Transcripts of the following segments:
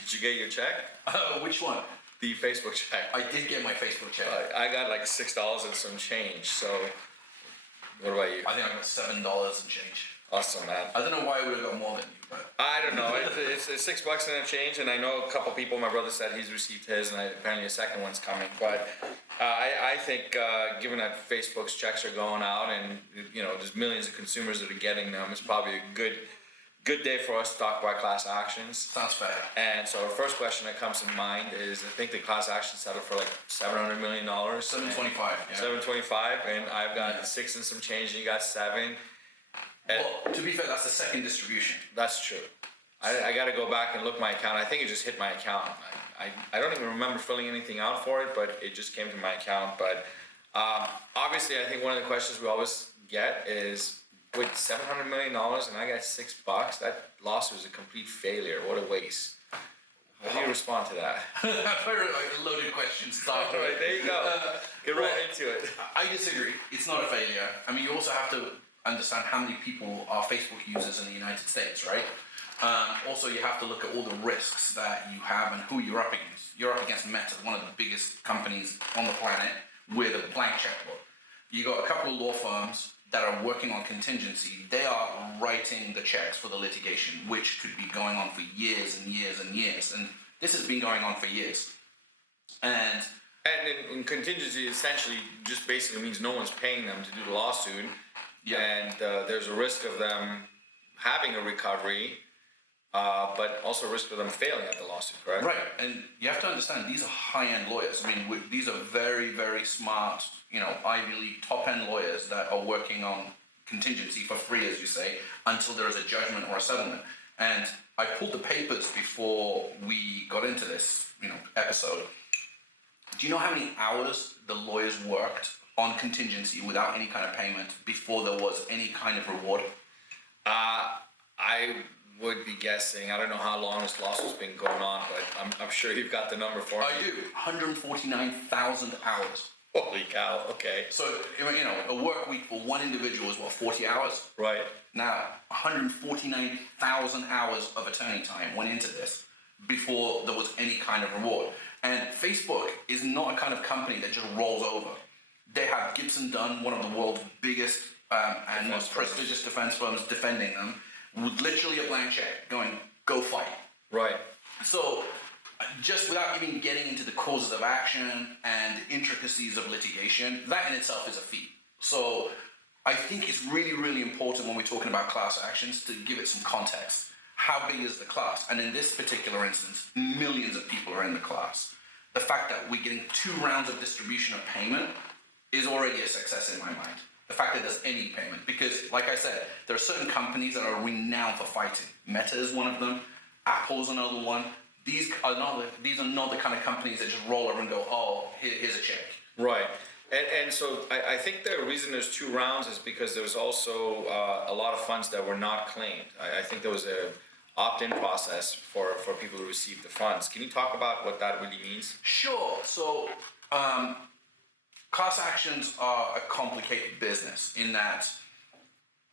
Did you get your check? Which one? The Facebook check. I did get my Facebook check. I got like $6 and some change. So, what about you? I think I got $7 and change. Awesome, man. I don't know why I would have got more than you, but I don't know. It's $6 and a change, and I know a couple people. My brother said he's received his, and apparently a second one's coming. But I think, given that Facebook's checks are going out, and there's millions of consumers that are getting them, it's probably a good day for us to talk about class actions. Sounds fair. And so our first question that comes to mind is, I think the class action settled for like $700 million. 725. Yeah. 725, and I've got 6 and some change, and you got 7. Well, to be fair, that's the second distribution. That's true. I got to go back and look my account. I think it just hit my account. I don't even remember filling anything out for it, but it just came to my account. But obviously, I think one of the questions we always get is, with $700 million and I got $6, that lawsuit is a complete failure. What a waste. How do you respond to that? Very loaded question. All right, there you go. Get right into it. I disagree. It's not a failure. I mean, you also have to understand how many people are Facebook users in the United States, right? Also, you have to look at all the risks that you have and who you're up against. You're up against Meta, one of the biggest companies on the planet, with a blank checkbook. You got a couple of law firms that are working on contingency. They are writing the checks for the litigation, which could be going on for years and years and years. And this has been going on for years. And in contingency, essentially, just basically means no one's paying them to do the lawsuit. Yeah. And there's a risk of them having a recovery, but also a risk of them failing at the lawsuit, correct? Right. And you have to understand, these are high-end lawyers. I mean, these are very, very smart, Ivy League top-end lawyers that are working on contingency for free, as you say, until there is a judgment or a settlement. And I pulled the papers before we got into this, episode. Do you know how many hours the lawyers worked on contingency without any kind of payment before there was any kind of reward? I would be guessing. I don't know how long this lawsuit's been going on, but I'm sure you've got the number for me. I do. 149,000 hours. Holy cow, okay. So, a work week for one individual is 40 hours? Right. Now, 149,000 hours of attorney time went into this before there was any kind of reward. And Facebook is not a kind of company that just rolls over. They have Gibson Dunn, one of the world's biggest and most prestigious defense firms, defending them, with literally a blank check going, go fight. Right. So, just without even getting into the causes of action and the intricacies of litigation, that in itself is a feat. So, I think it's really, really important when we're talking about class actions to give it some context. How big is the class? And in this particular instance, millions of people are in the class. The fact that we're getting 2 rounds of distribution of payment is already a success in my mind. The fact that there's any payment. Because, like I said, there are certain companies that are renowned for fighting. Meta is one of them. Apple's another one. These are not the kind of companies that just roll over and go, oh, here's a check. Right. And so I think the reason there's 2 rounds is because there's also a lot of funds that were not claimed. I think there was a opt-in process for people to receive the funds. Can you talk about what that really means? Sure. So, class actions are a complicated business in that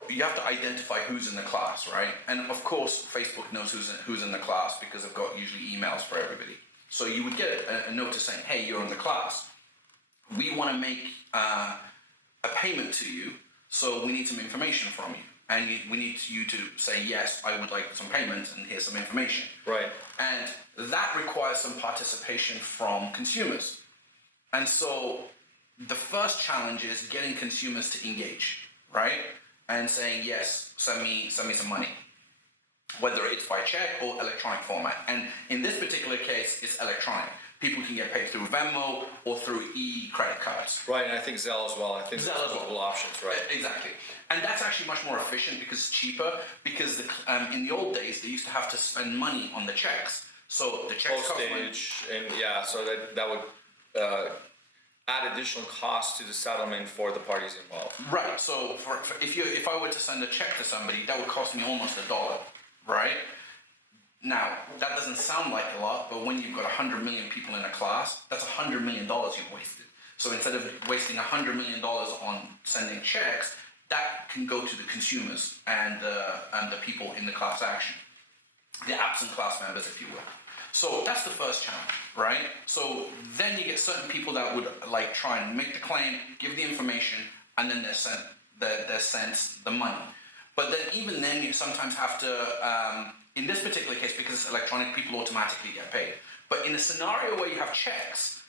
you have to identify who's in the class, right? And of course, Facebook knows who's in the class because they've got usually emails for everybody. So you would get a notice saying, hey, you're in the class. We want to make a payment to you, so we need some information from you. And we need you to say, yes, I would like some payment, and here's some information. Right. And that requires some participation from consumers. And so the first challenge is getting consumers to engage, right? And saying, yes, send me some money, whether it's by check or electronic format. And in this particular case, it's electronic. People can get paid through Venmo or through e-credit cards. Right, and I think Zelle as well. I think Zelle there's multiple options, right? Exactly. And that's actually much more efficient because it's cheaper, because in the old days, they used to have to spend money on the checks. So the checks postage, and yeah, so that would add additional costs to the settlement for the parties involved. Right. So if I were to send a check to somebody, that would cost me almost $1, right? Now, that doesn't sound like a lot, but when you've got 100 million people in a class, that's $100 million you've wasted. So instead of wasting $100 million on sending checks, that can go to the consumers and the people in the class action, the absent class members, if you will. So that's the first challenge, right? So then you get certain people that would like try and make the claim, give the information, and then they're sent the money. But then even then you sometimes have to, in this particular case, because it's electronic, people automatically get paid. But in a scenario where you have checks,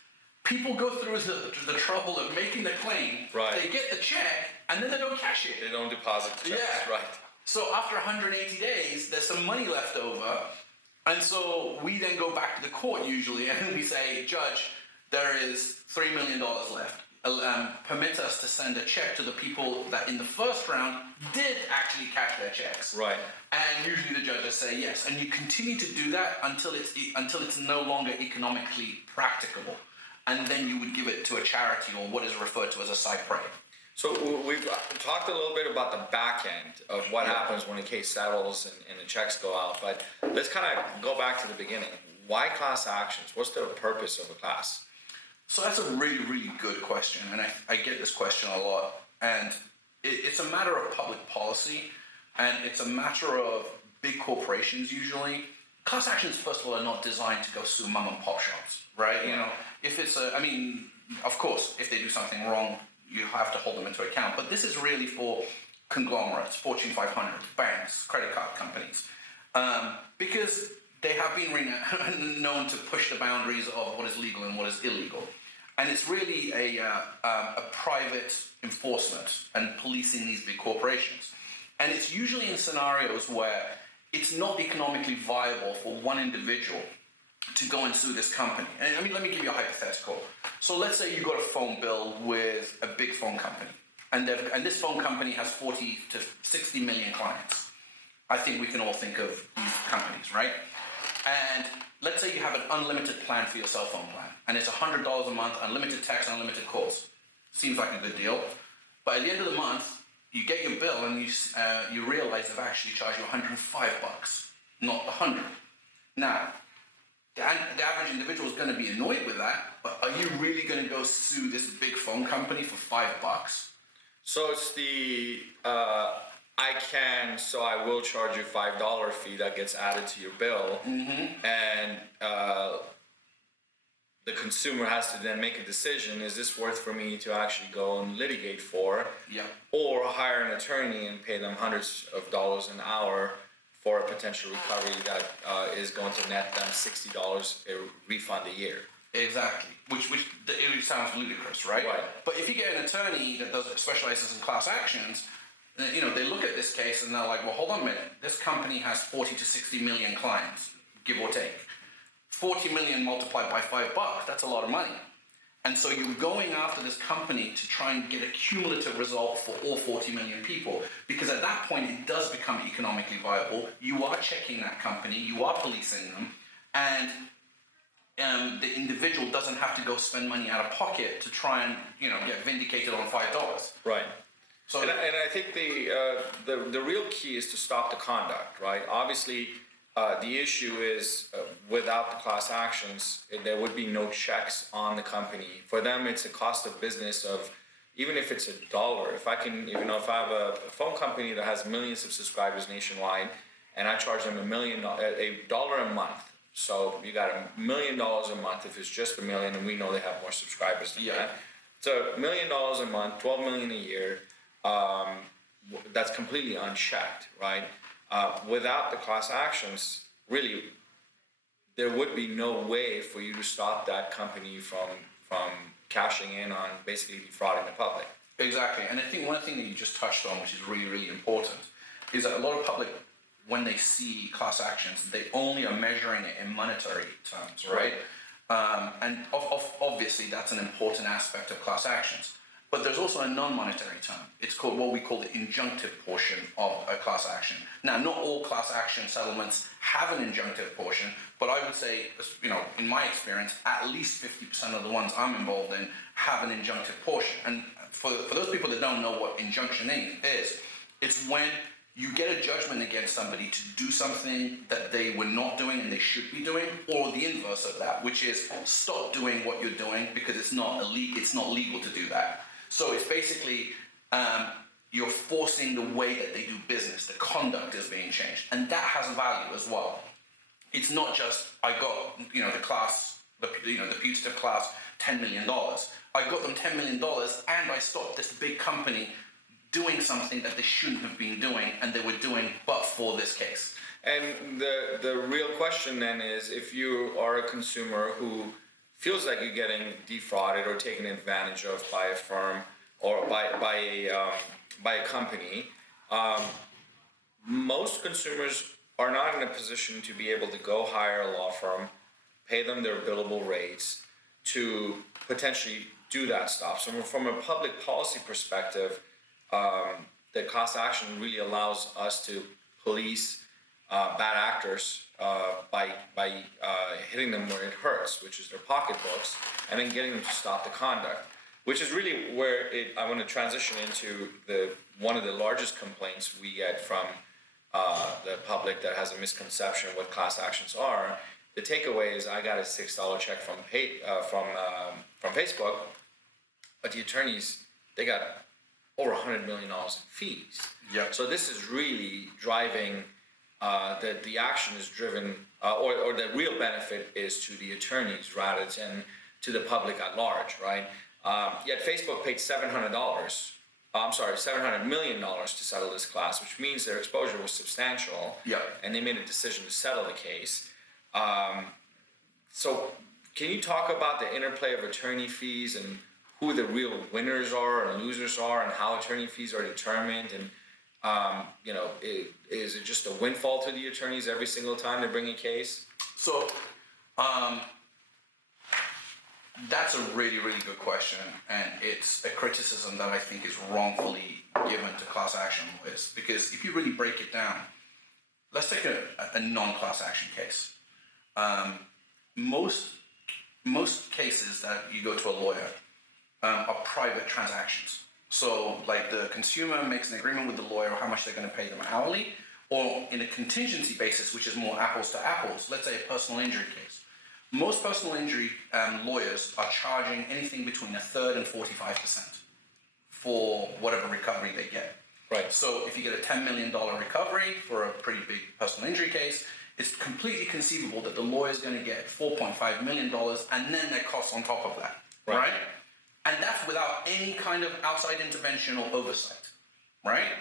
people go through the trouble of making the claim, Right. they get the check, and then they don't cash it. They don't deposit the checks, Yeah. right? So after 180 days, there's some money left over. And so we then go back to the court usually and we say, Judge, there is $3 million left. Permit us to send a check to the people that in the first round did actually cash their checks. Right. And usually the judges say yes. And you continue to do that until it's no longer economically practicable. And then you would give it to a charity or what is referred to as a side prey. So we've talked a little bit about the back end of what happens when a case settles and the checks go out, but let's kind of go back to the beginning. Why class actions? What's the purpose of a class? So that's a really, really good question, and I get this question a lot. And it's a matter of public policy, and it's a matter of big corporations usually. Class actions, first of all, are not designed to go sue mom and pop shops, right? You know, if it's of course, if they do something wrong, you have to hold them into account. But this is really for conglomerates, Fortune 500, banks, credit card companies, because they have been known to push the boundaries of what is legal and what is illegal. And it's really a private enforcement and policing these big corporations. And it's usually in scenarios where it's not economically viable for one individual to go and sue this company. And I mean, let me give you a hypothetical. So let's say you got a phone bill with a big phone company, and this phone company has 40 to 60 million clients. I think we can all think of these companies, right? And let's say you have an unlimited plan for your cell phone plan, and it's $100 a month, unlimited text, unlimited calls. Seems like a good deal. But at the end of the month, you get your bill and you realize they've actually charged you $105, not $100. Now, the average individual is going to be annoyed with that, but are you really going to go sue this big phone company for $5? So it's the I will charge you $5 fee that gets added to your bill, and the consumer has to then make a decision: is this worth for me to actually go and litigate for, or hire an attorney and pay them hundreds of dollars an hour for a potential recovery that is going to net them $60 a refund a year? Exactly, which it sounds ludicrous, right? Right. But if you get an attorney that specializes in class actions, you know, they look at this case and they're like, well, hold on a minute. This company has 40 to 60 million clients, give or take. 40 million multiplied by $5, that's a lot of money. And so you're going after this company to try and get a cumulative result for all 40 million people, because at that point it does become economically viable. You are checking that company, you are policing them, and the individual doesn't have to go spend money out of pocket to try and, you know, get vindicated on $5. Right. So, and I think the real key is to stop the conduct, right? Obviously, the issue is without the class actions, there would be no checks on the company. For them, it's a cost of business of, even if it's $1, if I have a phone company that has millions of subscribers nationwide, and I charge them $1 a month. So you got $1 million a month if it's just $1 million, and we know they have more subscribers than that. So $1 million a month, $12 million a year. That's completely unchecked, right? Without the class actions, really, there would be no way for you to stop that company from cashing in on basically defrauding the public. Exactly, and I think one thing that you just touched on, which is really, really important, is that a lot of public, when they see class actions, they only are measuring it in monetary terms, right? And obviously that's an important aspect of class actions. But there's also a non-monetary term. It's called what we call the injunctive portion of a class action. Now, not all class action settlements have an injunctive portion, but I would say, you know, in my experience, at least 50% of the ones I'm involved in have an injunctive portion. And for those people that don't know what injunction is, it's when you get a judgment against somebody to do something that they were not doing and they should be doing, or the inverse of that, which is stop doing what you're doing because it's not legal to do that. So it's basically you're forcing the way that they do business. The conduct is being changed, and that has value as well. it's not just I got the class, the putative class $10 million. I got them $10 million, and I stopped this big company doing something that they shouldn't have been doing, and they were doing but for this case. And the real question then is, if you are a consumer who feels like you're getting defrauded or taken advantage of by a firm or by a company, most consumers are not in a position to be able to go hire a law firm, pay them their billable rates to potentially do that stuff. So from a public policy perspective, the class action really allows us to police bad actors by hitting them where it hurts, which is their pocketbooks, and then getting them to stop the conduct. Which is really where I want to transition into one of the largest complaints we get from the public that has a misconception of what class actions are. The takeaway is, I got a $6 check from Facebook, but the attorneys, they got over $100 million in fees. Yeah. So this is really driving the action is driven, or the real benefit is to the attorneys rather than to the public at large, right? Yet Facebook paid $700 million to settle this class, which means their exposure was substantial. Yeah. And they made a decision to settle the case. So can you talk about the interplay of attorney fees and who the real winners are and losers are, and how attorney fees are determined? And is it just a windfall to the attorneys every single time they bring a case? So, that's a really, really good question, and it's a criticism that I think is wrongfully given to class action lawyers. Because if you really break it down, let's take a non-class action case. Most cases that you go to a lawyer are private transactions. So, like, the consumer makes an agreement with the lawyer how much they're going to pay them hourly, or in a contingency basis, which is more apples to apples. Let's say a personal injury case. Most personal injury lawyers are charging anything between 1/3 and 45% for whatever recovery they get. Right. So if you get a $10 million recovery for a pretty big personal injury case, it's completely conceivable that the lawyer is going to get $4.5 million and then their costs on top of that. Right? And that's without any kind of outside intervention or oversight. Right?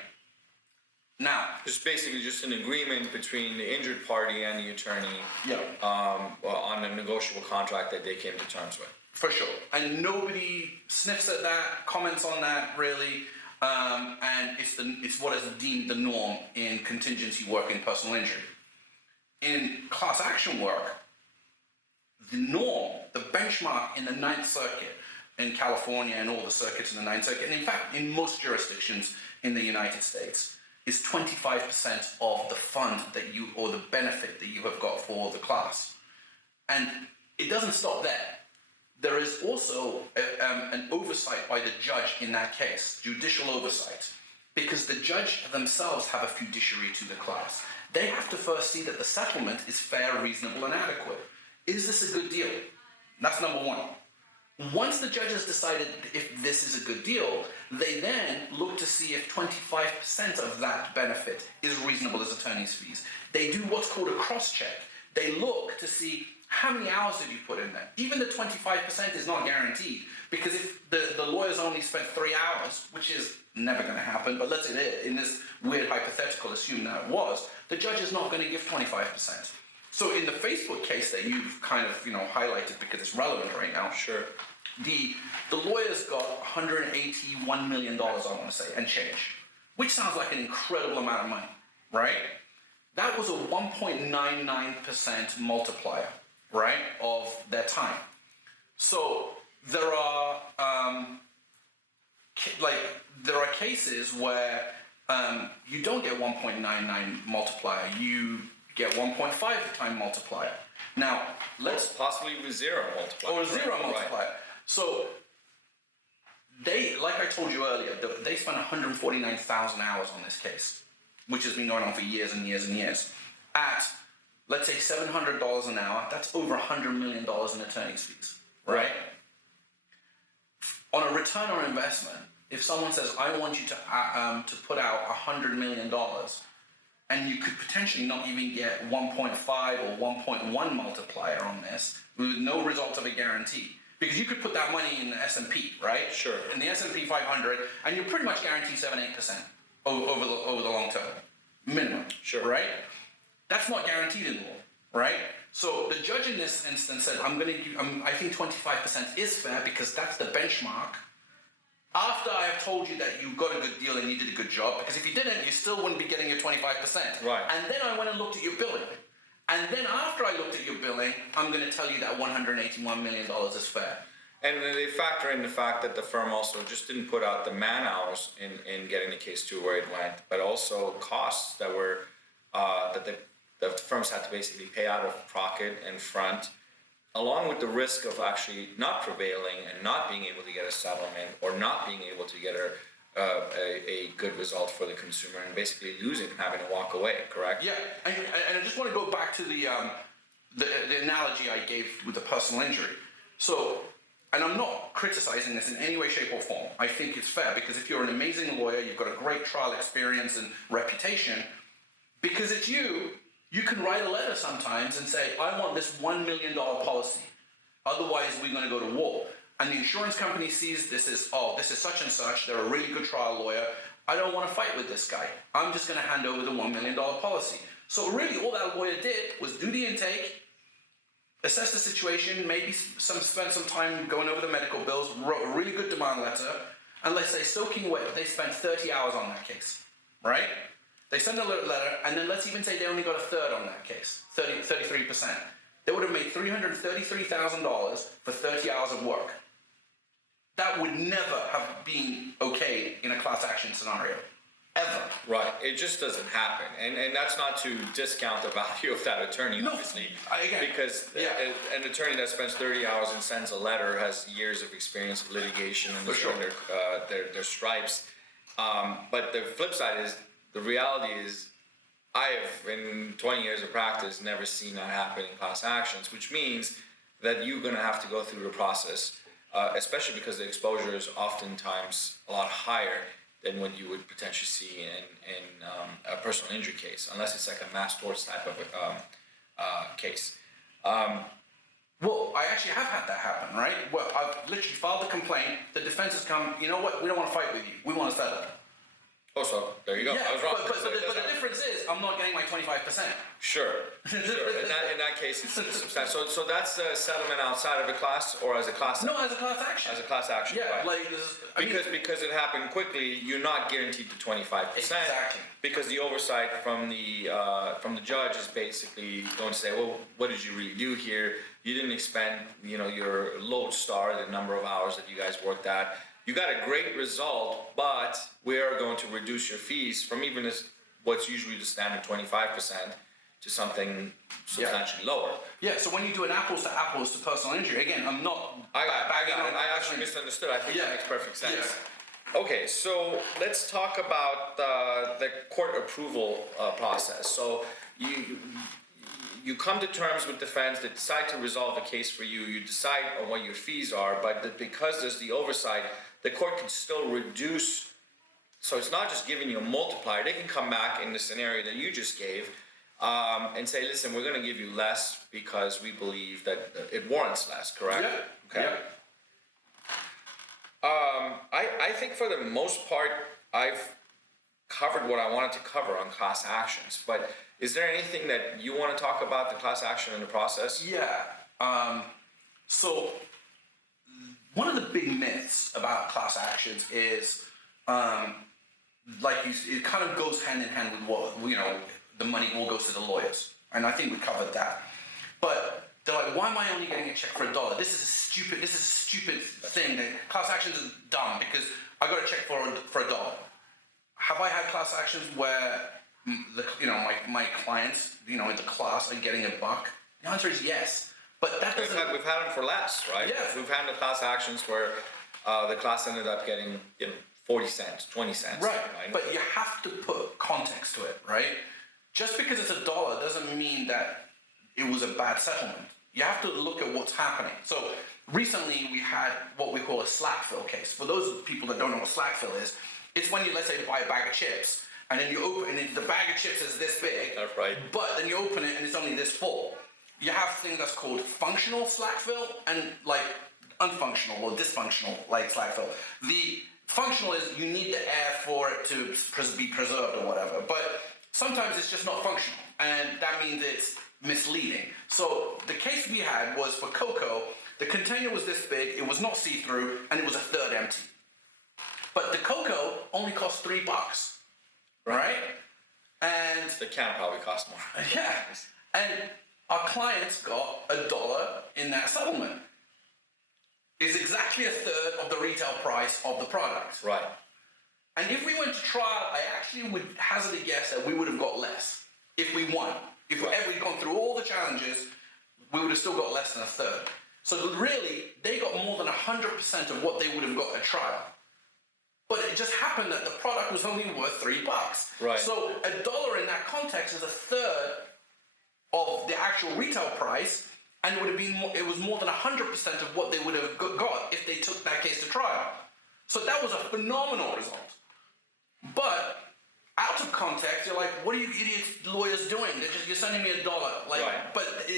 Now, It's basically just an agreement between the injured party and the attorney. Yeah. On a negotiable contract that they came to terms with. For sure. And nobody sniffs at that, comments on that, really. And it's what is deemed the norm in contingency work in personal injury. In class action work, the norm, the benchmark in the Ninth Circuit in California and all the circuits in the Ninth Circuit, and in fact in most jurisdictions in the United States, is 25% of the fund that you, or the benefit that you have got for the class. And it doesn't stop there. There is also an oversight by the judge in that case, judicial oversight, because the judge themselves have a fiduciary to the class. They have to first see that the settlement is fair, reasonable, and adequate. Is this a good deal? That's number one. Once the judge has decided if this is a good deal, they then look to see if 25% of that benefit is reasonable as attorney's fees. They do what's called a cross-check. They look to see how many hours did you put in there. Even the 25% is not guaranteed, because if the lawyers only spent 3 hours, which is never going to happen, but let's say in this weird hypothetical assume that it was, the judge is not going to give 25%. So in the Facebook case that you've kind of highlighted because it's relevant right now, Sure. the lawyers got $181 million, I want to say, and change, which sounds like an incredible amount of money, right? That was a 1.99% multiplier, right, of their time. So there are cases where you don't get 1.99 multiplier, you get 1.5 time multiplier. Now, let's Possibly with zero multiplier. or zero Right. multiplier. So they, like I told you earlier, they spent 149,000 hours on this case, which has been going on for years and years and years. At, let's say, $700 an hour, that's over $100 million in attorney's fees, right? On a return on investment, if someone says, I want you to put out $100 million, and you could potentially not even get 1.5 or 1.1 multiplier on this with no result of a guarantee. Because you could put that money in the S&P, right? Sure. In the S&P 500, and you're pretty much guaranteed 7-8% over the long term, minimum. Sure. Right? That's not guaranteed in law, right? So the judge in this instance said, I think 25% is fair because that's the benchmark. After I have told you that you got a good deal and you did a good job, because if you didn't, you still wouldn't be getting your 25%. Right. And then I went and looked at your billing. And then after I looked at your billing, I'm going to tell you that $181 million is fair. And they factor in the fact that the firm also just didn't put out the man hours in getting the case to where it went, but also costs that were that the firms had to basically pay out of pocket and front, along with the risk of actually not prevailing and not being able to get a settlement or not being able to get a good result for the consumer and basically losing and having to walk away, correct? Yeah, and I just want to go back to the analogy I gave with the personal injury. So, and I'm not criticizing this in any way, shape, or form. I think it's fair because if you're an amazing lawyer, you've got a great trial experience and reputation, because it's you can write a letter sometimes and say, I want this $1 million policy. Otherwise, we're going to go to war. And the insurance company sees this is such and such. They're a really good trial lawyer. I don't want to fight with this guy. I'm just going to hand over the $1 million policy. So really, all that lawyer did was do the intake, assess the situation, maybe spend some time going over the medical bills, wrote a really good demand letter, and let's say soaking wet, they spent 30 hours on that case, right? They send a letter, and then let's even say they only got a third on that case, 33%. They would have made $333,000 for 30 hours of work. That would never have been okayed in a class action scenario, ever. Right, it just doesn't happen, and that's not to discount the value of that attorney, obviously, because an attorney that spends 30 hours and sends a letter has years of experience of litigation and their stripes. But the flip side is, the reality is, I have, in 20 years of practice, never seen that happen in class actions, which means that you're going to have to go through the process. Especially because the exposure is oftentimes a lot higher than what you would potentially see in a personal injury case, unless it's like a mass torts type of case. Well, I actually have had that happen, right? Well, I've literally filed the complaint. The defense has come, you know what? We don't want to fight with you. We want to settle. Oh, so there you go. Yeah, I was wrong. But the difference is, I'm not getting my 25%. Sure. In that case, it's substantial. So that's a settlement outside of a class, or as a class? No, as a class action. As a class action. Yeah, right. Because it happened quickly, you're not guaranteed the 25%. Exactly. Because the oversight from the judge is basically going to say, well, what did you really do here? You didn't expend, your lodestar, the number of hours that you guys worked at. You got a great result, but we are going to reduce your fees from even what's usually the standard 25% to something substantially lower. Yeah, so when you do an apples to personal injury, again, I'm not... I actually misunderstood. I think that makes perfect sense. Yeah. Okay, so let's talk about the court approval process. So you come to terms with defense, they decide to resolve the case for you, you decide on what your fees are, but because there's the oversight, the court can still reduce. So it's not just giving you a multiplier. They can come back in the scenario that you just gave and say, listen, we're going to give you less because we believe that it warrants less, correct? Yeah. Okay. Yeah. I think for the most part, I've covered what I wanted to cover on class actions, but is there anything that you want to talk about the class action in the process? Yeah. So one of the big myths about class actions is, it kind of goes hand in hand with what, the money all goes to the lawyers. And I think we covered that. But they're like, why am I only getting a check for $1? This is a stupid thing. That class actions is dumb because I got a check for $1. Have I had class actions where my clients, in the class are getting $1? The answer is yes. But that doesn't... We've had them for less, right? Yeah. We've had the class actions where the class ended up getting 40 cents, 20 cents. Right. But you have to put context to it, right? Just because it's $1 doesn't mean that it was a bad settlement. You have to look at what's happening. So recently we had what we call a slack fill case. For those people that don't know what slack fill is, it's when you, let's say, buy a bag of chips and then you open it, the bag of chips is this big. That's right. But then you open it and it's only this full. You have a thing that's called functional slack fill and like unfunctional or dysfunctional like slack fill. The functional is you need the air for it to be preserved or whatever, but sometimes it's just not functional, and that means it's misleading. So the case we had was for cocoa, the container was this big, it was not see-through, and it was a third empty. But the cocoa only cost $3, right? And The can probably cost more. yeah, and our clients got $1 in that settlement. It's exactly a third of the retail price of the product. Right. And if we went to trial, I actually would hazard a guess that we would have got less if we won. If we ever gone through all the challenges, we would have still got less than a third. So really, they got more than 100% of what they would have got at trial. But it just happened that the product was only worth $3. Right. So $1 in that context is a third of the actual retail price, and it would have been it was more than 100% of what they would have got if they took that case to trial. So that was a phenomenal result. But out of context, you're like, what are you idiot lawyers doing? You're sending me $1. Like, Right. but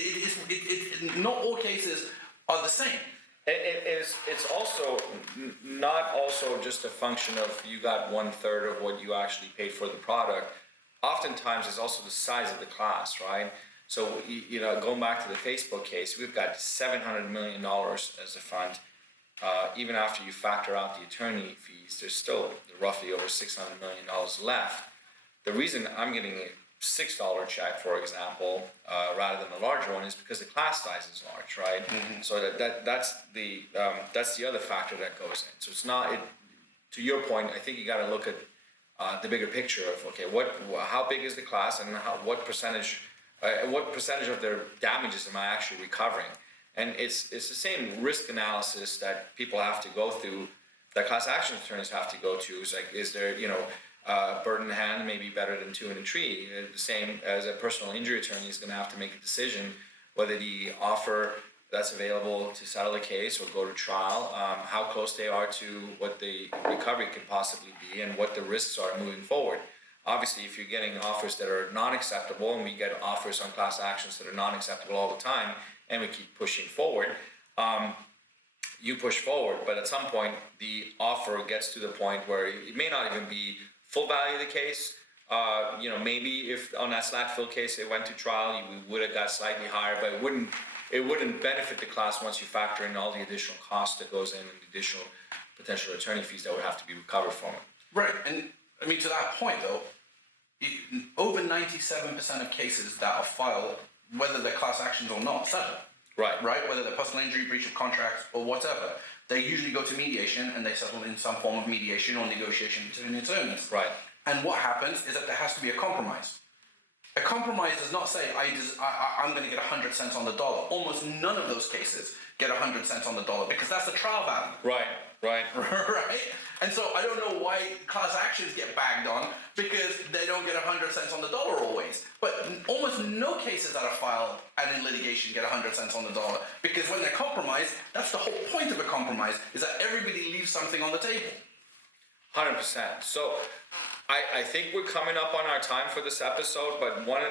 not all cases are the same. It's also not also just a function of you got 1/3 of what you actually paid for the product. Oftentimes, it's also the size of the class, right? So, going back to the Facebook case, we've got $700 million as a fund. Even after you factor out the attorney fees, there's still roughly over $600 million left. The reason I'm getting a $6 check, for example, rather than the larger one, is because the class size is large, right? Mm-hmm. So that's the other factor that goes in. So it's not to your point. I think you got to look at the bigger picture of how big is the class, and what percentage of their damages am I actually recovering? And it's the same risk analysis that people have to go through, that class action attorneys have to go to. It's like, is there, bird in hand may be better than two in a tree. The same as a personal injury attorney is going to have to make a decision whether the offer that's available to settle a case or go to trial, how close they are to what the recovery could possibly be and what the risks are moving forward. Obviously, if you're getting offers that are non-acceptable, and we get offers on class actions that are non-acceptable all the time, and we keep pushing forward, you push forward, but at some point, the offer gets to the point where it may not even be full value of the case. Maybe if on that slack fill case they went to trial, we would have got slightly higher, but it wouldn't benefit the class once you factor in all the additional costs that goes in and the additional potential attorney fees that would have to be recovered from it. Right, and I mean, to that point though, over 97% of cases that are filed, whether they're class actions or not, settle. Right, whether they're personal injury, breach of contract, or whatever, they usually go to mediation and they settle in some form of mediation or negotiation between the attorneys. Right. And what happens is that there has to be a compromise. A compromise does not say I'm going to get 100 cents on the dollar. Almost none of those cases get 100 cents on the dollar because that's the trial value. Right. Right? And so I don't know why class actions get bagged on because they don't get 100 cents on the dollar always. But almost no cases that are filed and in litigation get 100 cents on the dollar because when they're compromised, that's the whole point of a compromise, is that everybody leaves something on the table. 100%. So I think we're coming up on our time for this episode, but one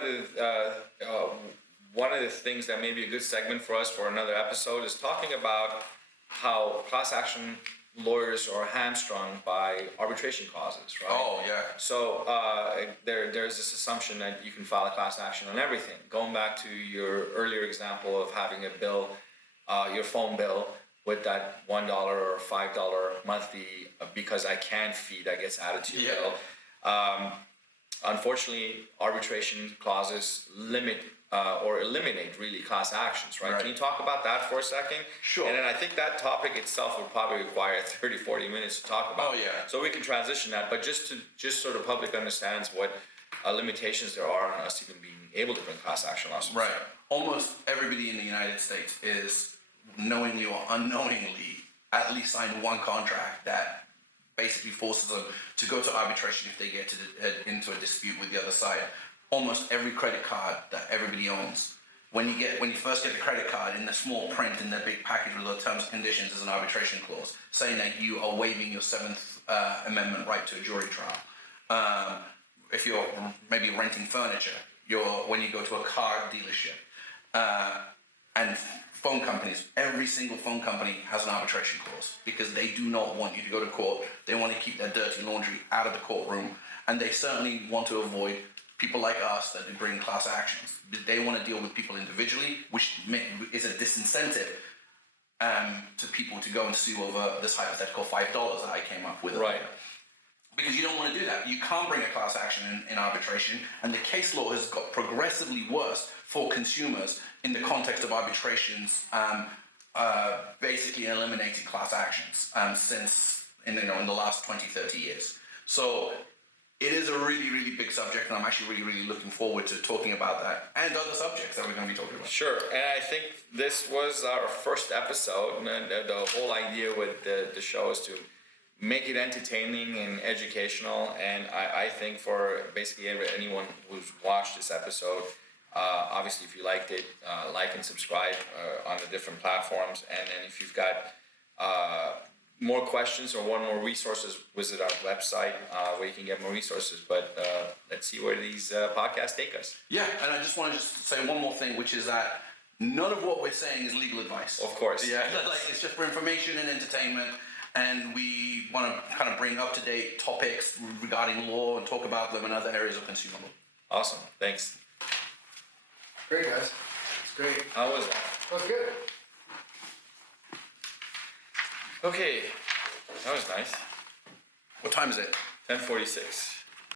of the things that may be a good segment for us for another episode is talking about how class action lawyers are hamstrung by arbitration clauses, right? Oh, yeah. So there's this assumption that you can file a class action on everything. Going back to your earlier example of having a bill, your phone bill, with that $1 or $5 monthly because I can fee that gets added to your bill. Unfortunately, arbitration clauses limit or eliminate really class actions, right? Can you talk about that for a second? Sure. And then I think that topic itself would probably require 30, 40 minutes to talk about. Oh, yeah. So we can transition that, but just so the public understands what limitations there are on us even being able to bring class action lawsuits. Right. Almost everybody in the United States is knowingly or unknowingly at least signed one contract that basically forces them to go to arbitration if they get into a dispute with the other side. Almost every credit card that everybody owns, when you first get the credit card, in the small print in the big package with the terms and conditions is an arbitration clause saying that you are waiving your Seventh Amendment right to a jury trial. if you're maybe renting furniture, when you go to a car dealership, and phone companies, every single phone company has an arbitration clause because they do not want you to go to court. They want to keep their dirty laundry out of the courtroom, and they certainly want to avoid people like us that bring class actions. They want to deal with people individually, which is a disincentive to people to go and sue over this hypothetical $5 that I came up with. Right. Because you don't want to do that. You can't bring a class action in arbitration, and the case law has got progressively worse for consumers in the context of arbitrations, basically eliminating class actions since in the last 20, 30 years. So it is a really, really big subject, and I'm actually really, really looking forward to talking about that and other subjects that we're going to be talking about. Sure, and I think this was our first episode, and the whole idea with the show is to make it entertaining and educational. And I think for basically anyone who's watched this episode, obviously if you liked it, like and subscribe on the different platforms. And then if you've got more questions or want more resources, visit our website where you can get more resources. But let's see where these podcasts take us. Yeah, and I just want to say one more thing, which is that none of what we're saying is legal advice. Of course. Yeah, like it's just for information and entertainment. And we want to kind of bring up-to-date topics regarding law and talk about them in other areas of consumer law. Awesome. Thanks. Great, guys. It's great. How was that? That was good. Okay. That was nice. What time is it? 10:46.